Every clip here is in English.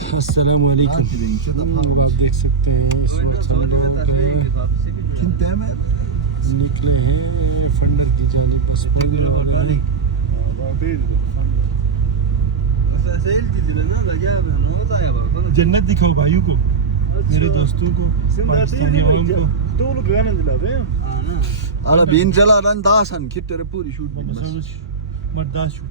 अस्सलाम वालेकुम। अब आप देख सकते हैं इस वक्त हम लोग निकले हैं फंडर की जानिब। बस जन्नत दिखाओ भाइयों को, मेरे दोस्तों को, पाकिस्तानी आवाम को। Ala bincelerden daha sen kitlere puri şut bilmez. बर्दाश्त छूट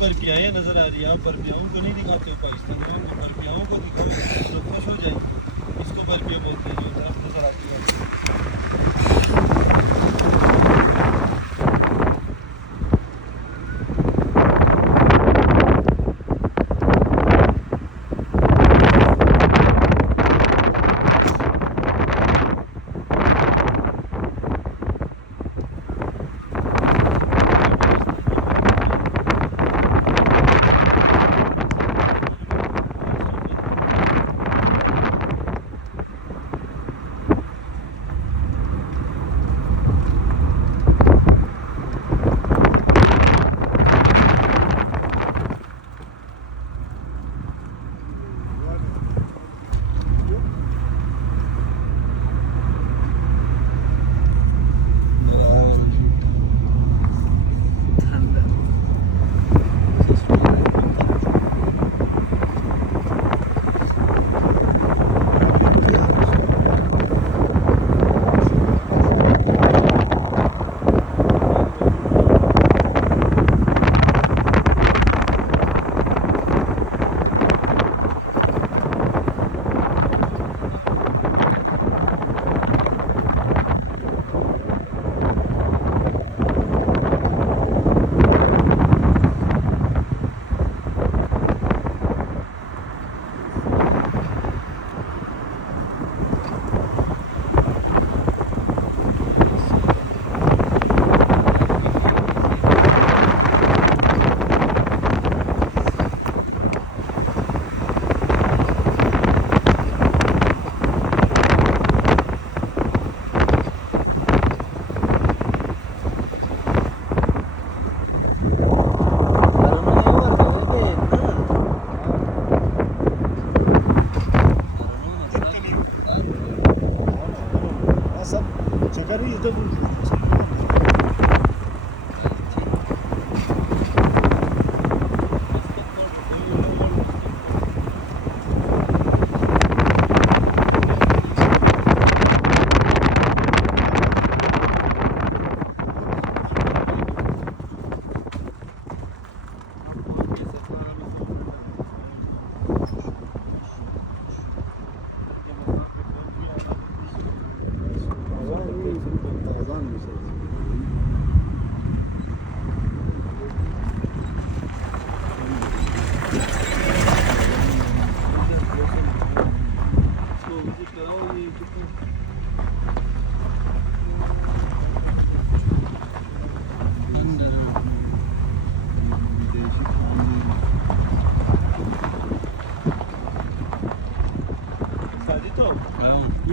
बर्फियाँ नजर आ रही है। आप बर्फियाओं को नहीं दिखाते हो पाकिस्तानियों को, बर्फियाओं को दिखाओ तो खुश हो जाएंगे। इसको बर्फियाँ बोलते हैं जो दरख्त नजर आती है।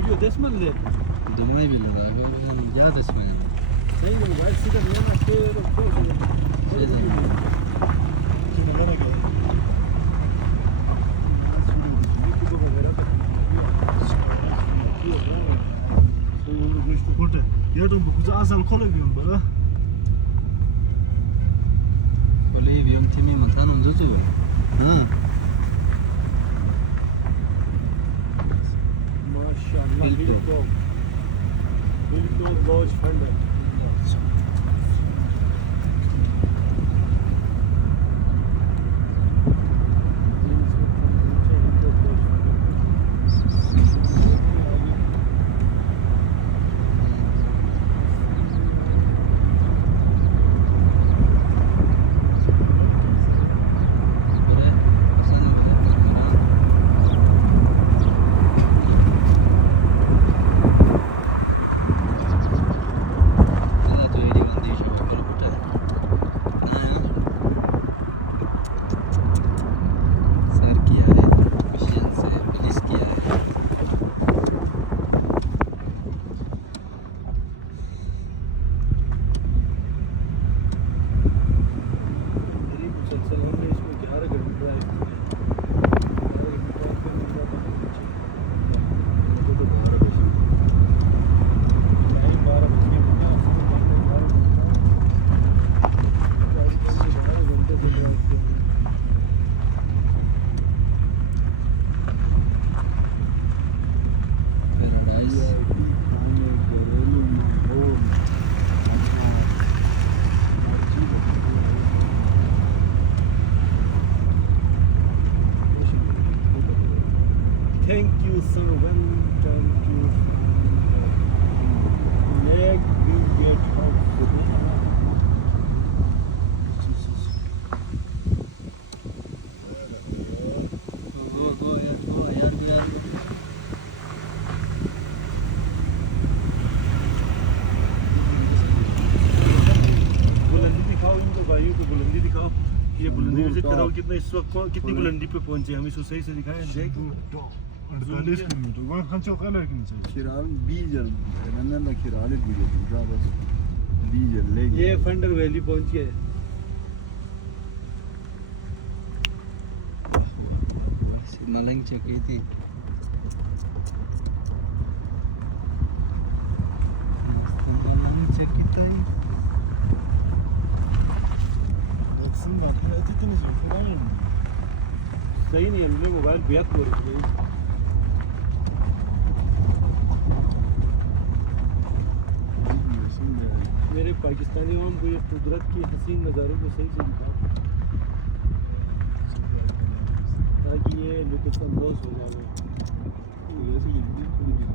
वीडियो 10 मिनट ले دماغي بالله جاد اسمه नहीं मोबाइल सीधा नहीं ना फिर Oleh yang timi mantan untuk tu. माशाल्लाह बिल्कुल लॉज फंड है Thank you, Sarvan. Thank you. Leg will get out today. Go यार बुलंदी दिखाओ इनको भाइयों को बुलंदी दिखाओ ये बुलंदी विजिट कराओ कितना इस वक्त कितनी बुलंदी पे पहुंचे हम इसको सही से दिखाएं देख 48 kilometer. Waar gaan ze ook allergen zijn? Kiralın Bizer. Benden de kiralık biliyorum. Daha bas. Bizer, leg. ये फंडर वैली पहुंच गए Malang cakap itu. Malang cakap itu. Baksana, atitiniz yok. Falan mı? सही नहीं हमने मोबाइल बेहद हो रही है Bilmiyorsun yani. मेरे पाकिस्तानी आवाम को ये कुदरत की हसीन नज़ारों को सही से दिखाओ ताकि ये लुत्फ़ अंदोज़ हो जाए Burası gibi bir gibi.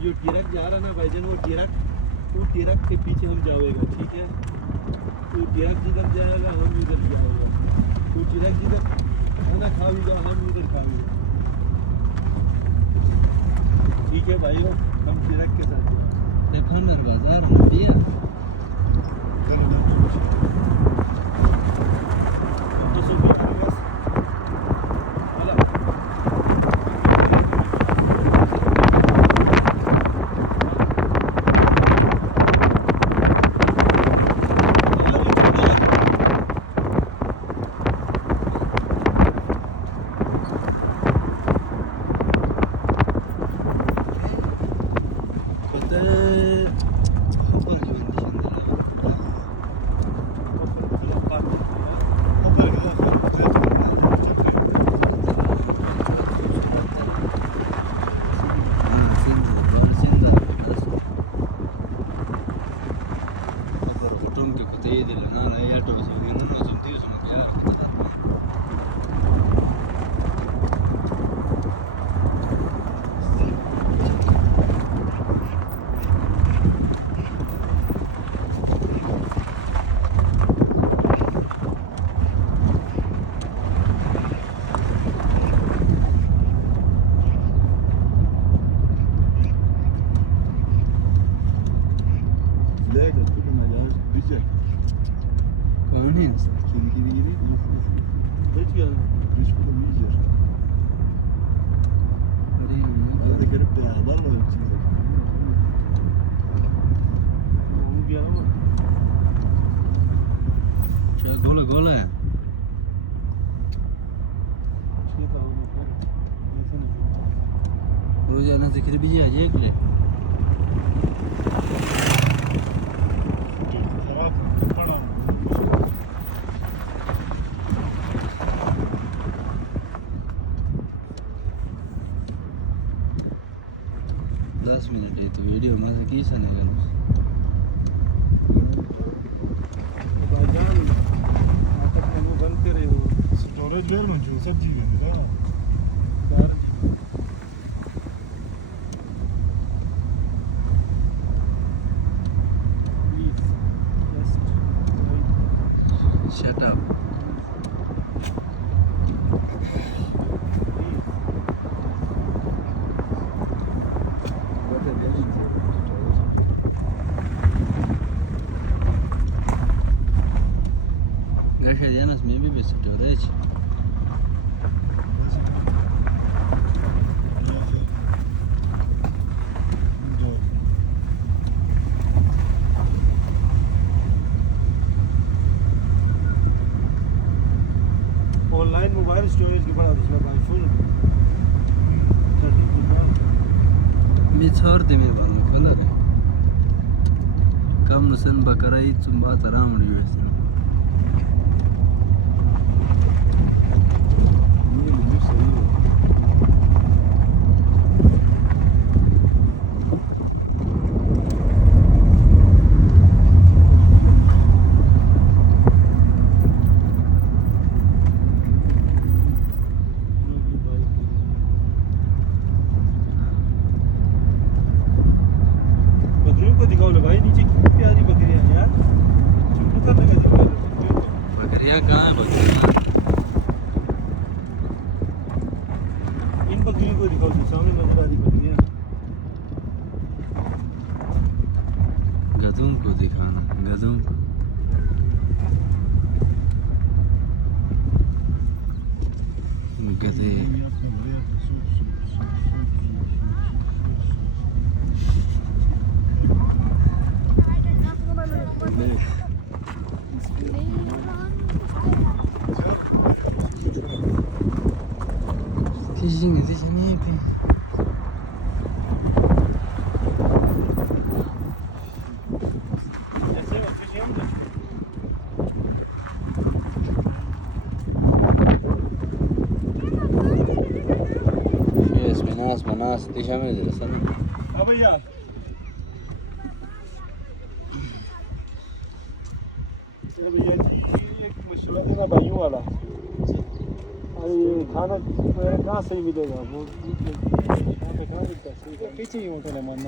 जो टिरक जा रहा ना भाईजान वो टिरक के पीछे हम जाएगा ठीक है तो टिरक जिधर जाएगा हम उधर जाएगा तो टिरक जिधर खाना खाएगा हम उधर खाएंगे ठीक है भाइयों हम टिरक के साथ Tepaner bazar Rabia. तो सुबह बस voilà. कौन है Kedi kedi kedi. Geç geldi. Hiç bulamayacağız. अरे यार, Arada gelip de ağlarla öpsünler. Onu bir yana bak. क्या गोला गोला है Şey tamam. Neyse neyse. रोजाना जिक्र भी आ जाए कि खराब पड़ा 10 मिनट है तो वीडियो में से की सनेगा Bacan. Artık bunu बंद करे वो. स्टोरेज वेयर में जो सब चीजें मिला ना Dar. Please. Just wait. Shut up Zaten gelince. Gracias Diana, me भी स्टोरेज ऑनलाइन मोबाइल स्टोरेज के बड़ा दूसरा आईफोन 13 Pro मी छोड़ दे मैं बाल खोला रे कम नसन Bakrai Chumba तराम university Niye biliyor sayıyor. बकरियों को दिखाओ ना भाई नीचे कितनी प्यारी बकरियां हैं यार चुप करने का दिल कर रहा है बकरियों को बकरियां कहाँ है बकरियां इन बकरियों को दिखाओ जो सामने नजर आ रही बकरियां गधों को दिखाना गधों को गधे Tijingi tijingi pe ऐसे बकरियां हम Yes, menas tijame de la अब भैया ये भैया एक मशवरा देना भाइयों वाला अरे ये खाना कहाँ से मिलेगा वो कहाँ मिलता है पीछे ही होटल है मानना